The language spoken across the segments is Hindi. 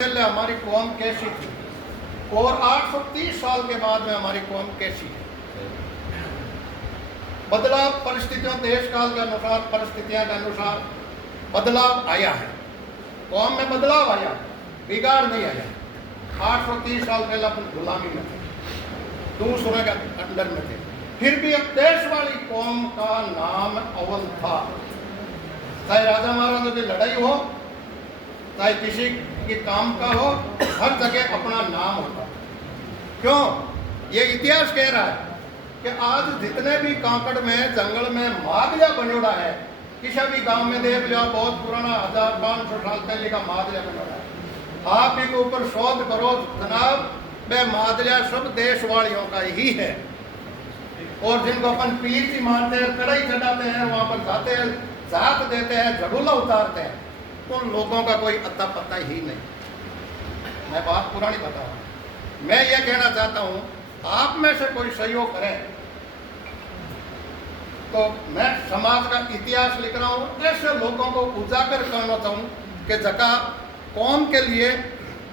पहले हमारी कौम कैसी थी और 830 साल के बाद में हमारी कौम कैसी है। बदलाव परिस्थितियों देश काल के अनुसार परिस्थितियों के अनुसार बदलाव आया है। कौम में बदलाव आया, बिगाड़ नहीं आया। 830 साल पहले अपन गुलामी में थे, दूसरे के अंडर में थे, फिर भी अब देश वाली कौम का नाम अव्वल था। चाहे राजा महाराजा की लड़ाई हो, चाहे किसी के काम का हो, हर जगह अपना नाम होता। क्यों? ये इतिहास कह रहा है कि आज जितने भी कांकड़ में जंगल में मादलिया बनोड़ा है, किसी भी गांव में देख लिया, बहुत पुराना 1500 साल पहले का मादलिया बनोड़ा है। आप ही के ऊपर शोध करो जनाब, वे मादलिया सब देश वालियों का ही है। और जिनको अपन पीर की मानते हैं, कड़ाई चढ़ाते हैं, वहां पर जाते हैं, जात देते हैं, झड़ूला उतारते हैं, उन लोगों का कोई अता पता ही नहीं। मैं बात पुरानी बता रहा हूं। मैं ये कहना चाहता हूं, आप में से कोई सहयोग करें तो मैं समाज का इतिहास लिख रहा हूं। ऐसे लोगों को उजागर करना चाहूं कि जगह कौम के लिए,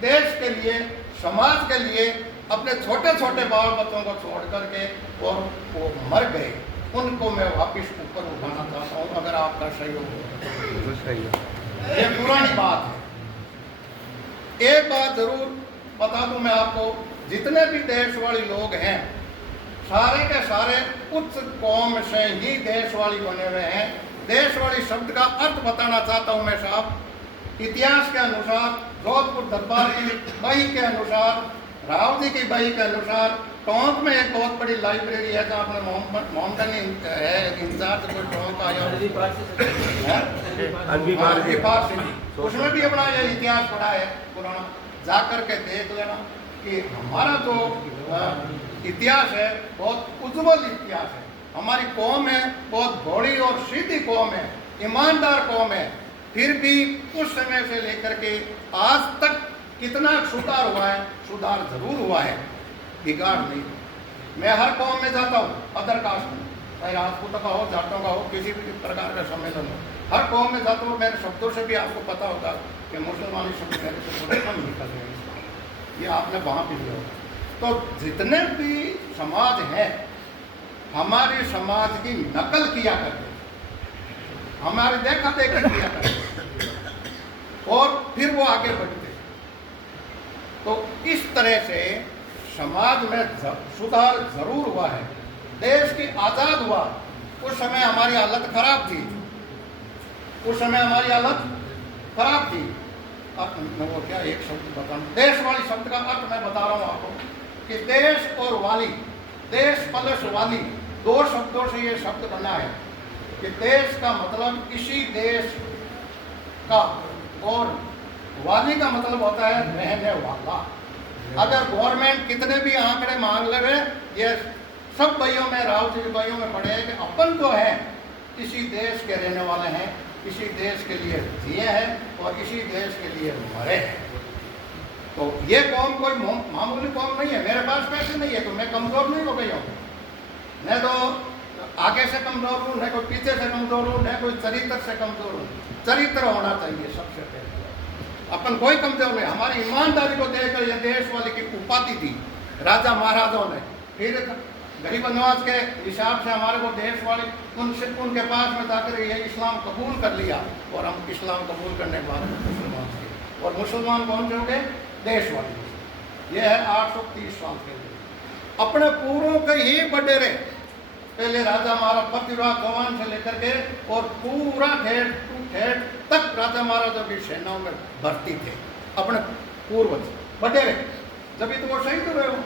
देश के लिए, समाज के लिए अपने छोटे छोटे बाल बच्चों को छोड़ करके और वो मर गए, उनको मैं वापस ऊपर उठाना चाहता हूं। अगर आपका सहयोग हो तो ये पुरानी बात है। एक बात जरूर बता दूं मैं आपको, जितने भी देश वाली लोग हैं, सारे के सारे उच्च कौम से ही देश वाली बने हुए हैं। देश वाली शब्द का अर्थ बताना चाहता हूं मैं साहब। इतिहास के अनुसार, जोधपुर दरबार की बही के अनुसार, राव जी की बही के अनुसार, टोंक में एक बहुत बड़ी लाइब्रेरी है जहाँ अपने मोहम्मदनी है इंचार्ज, कोई टोंक आया, उसमें भी अपना ये इतिहास पढ़ा है पुराना। जा करके देख लेना कि हमारा जो इतिहास है बहुत उज्जवल इतिहास है। हमारी कौम है बहुत भोली और सीधी कौम है, ईमानदार कौम है। फिर भी उस समय से लेकर के आज तक कितना सुधार हुआ है, सुधार जरूर हुआ है, बिगाड़ नहीं। मैं हर कौम में जाता हूँ, अदर कास्ट में, चाहे राजपूतों का हो, जाटों का हो, किसी भी प्रकार का सम्मेलन हो, हर कौम में जाता हूँ। मेरे शब्दों से भी आपको पता होगा कि मुसलमानी शब्द मेरे से थोड़े कम निकल रहे हैं, ये आपने वहाँ भी लिया होगा। तो जितने भी समाज हैं, हमारे समाज की नकल किया करते, हमारे देखा देखी किया करते और फिर वो आगे बढ़ते। तो इस तरह से समाज में सुधार जरूर हुआ है। देश की आज़ाद हुआ उस समय हमारी हालत खराब थी, उस समय हमारी हालत खराब थी। अब मैं वो क्या एक शब्द बताऊं, देश वाली शब्द का अर्थ मैं बता रहा हूँ आपको कि देश और वाली, देश प्लस वाली, दो शब्दों से ये शब्द बना है कि देश का मतलब इसी देश का और वाली का मतलब होता है रहने वाला। अगर गवर्नमेंट कितने भी आंकड़े मांग ले, ये सब भाइयों में, राव जी भाइयों में पड़े हैं कि अपन जो है इसी देश के रहने वाले हैं, इसी देश के लिए जिए हैं और इसी देश के लिए मरे हैं। तो ये कौम कोई मामूली कौम नहीं है। मेरे पास पैसे नहीं है तो मैं कमजोर नहीं हो गई हूँ, न तो आगे से कमजोर हूँ, न कोई पीछे से कमजोर हूँ, न कोई चरित्र से कमजोर हूँ। चरित्र होना चाहिए सबसे पहले, अपन कोई कमजोर नहीं। हमारी ईमानदारी को देखकर यह देश वाली की उपाधि दी राजा महाराजाओं ने। फिर गरीब नवाज के हिसाब से हमारे को देश वाली उनसे, उनके पास में जाकर ये इस्लाम कबूल कर लिया और हम इस्लाम कबूल करने के बाद मुसलमान थे। और मुसलमान कौन से हो गए? देश वाले। ये है 830 साल के लिए अपने पूर्वों के ही बड़े रहे। पहले राजा महाराज पृथ्वीराज चौहान से लेकर के और पूरा ठेठ तक राजा महाराजा की सेनाओं में भर्ती थे, अपने पूर्वज बड़े रहे, जब तो वो शहीद हुए हो।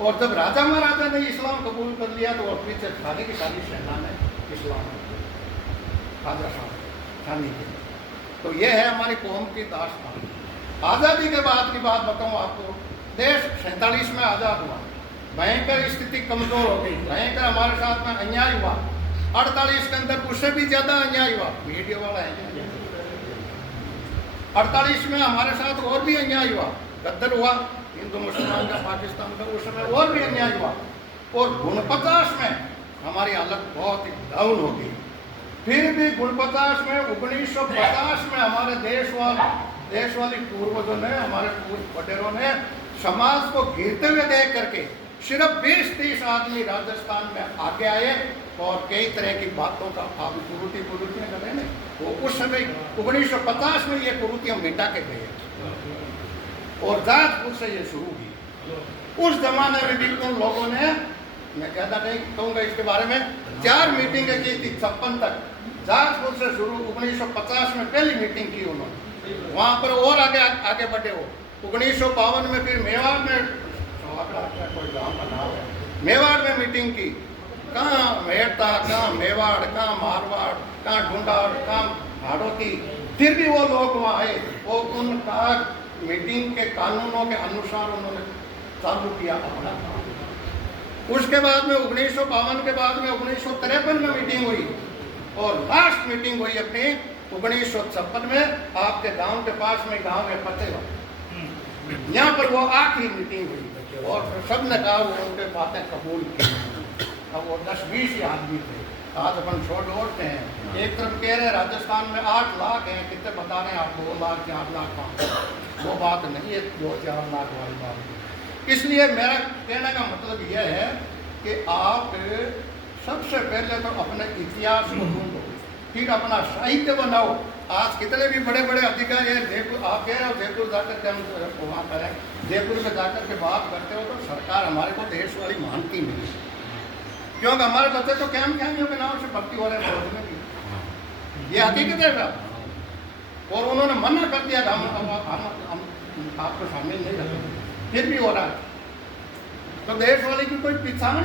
और जब राजा महाराजा ने इस्लाम कबूल कर लिया तो पीछे सारी की सारी सेना ने इस्लाम राजा शानी की। तो ये है हमारी कौम की दास्तान। आज़ादी के बाद की बात बताऊं आपको, देश 47 में आज़ाद हुआ, भयंकर स्थिति कमजोर हो गई, भयंकर हमारे साथ में अन्याय हुआ। 48 के अंदर उससे भी ज्यादा अन्याय हुआ, वीडियो वाला है। 48 में हमारे साथ और भी अन्याय हुआ, गद्दर हुआ हिंदू मुसलमान का, पाकिस्तान का, उस समय और भी अन्याय हुआ। और 49 में हमारी हालत बहुत ही डाउन हो गई। फिर भी 49 में 1950 में हमारे देश वाली पूर्वजों ने, हमारे पूर्व वडेरों ने समाज को गिरते हुए देख करके सिर्फ 20-30 आदमी राजस्थान में आगे आए और कई तरह की बातों का आप कुरूतियाँ कर रहे हैं। वो उस समय 1950 में ये कुरूतियाँ मिटा के गए और जाजपुर से ये शुरू हुई। उस जमाने में भी उन लोगों ने, मैं कहता नहीं कहूँगा इसके बारे में, 4 मीटिंगें की थी 56 तक। जाजपुर से शुरू 1950 में पहली मीटिंग की उन्होंने, वहाँ पर और आगे बढ़े हो। 1952 में फिर मेवाड़ में, कोई गाँव का नाम है, मेवाड़ में मीटिंग की। कहाँ मेहता, कहाँ मेवाड़, कहाँ मारवाड़, कहाँ ढूंढाड़, कहाँ हाड़ौती। फिर भी वो लोग वहाँ आए, वो उनका मीटिंग के कानूनों के अनुसार उन्होंने चालू किया अपना काम। उसके बाद में 1952 के बाद में 1953 में मीटिंग हुई और लास्ट मीटिंग हुई अपनी 1956 में आपके गांव के पास में, गांव है फतेहगढ़। यहाँ पर वो आखिरी मीटिंग हुई और सब ने कहा वो उनके बातें कबूल की। अब वो 10-20 ही आदमी थे, आज अपन छोड़ ओढ़ते हैं। एक तरफ कह रहे हैं राजस्थान में 8 लाख हैं, कितने बता रहे हैं आप, 2 लाख 4 लाख 5 लाख। वो बात नहीं है 2-4 लाख वाली बात। इसलिए मेरा कहने का मतलब यह है कि आप सबसे पहले तो अपने इतिहास को ढूंढो, फिर अपना साहित्य बनाओ। आज कितने भी बड़े बड़े अधिकारी हैं, जयपुर आप कह रहे हो, जयपुर जाकर के हम वहाँ करें, जयपुर में जाकर के बात करते हो तो सरकार हमारे को देश वाली मानती नहीं, क्योंकि हमारे बच्चे तो कैम के नाम से भर्ती हो रहे हैं फौज में भी। ये हकीकत है साहब। और उन्होंने मना कर दिया कि हम आपको शामिल नहीं रखेंगे, फिर भी हो रहा है। तो देश वाले की कोई पहचान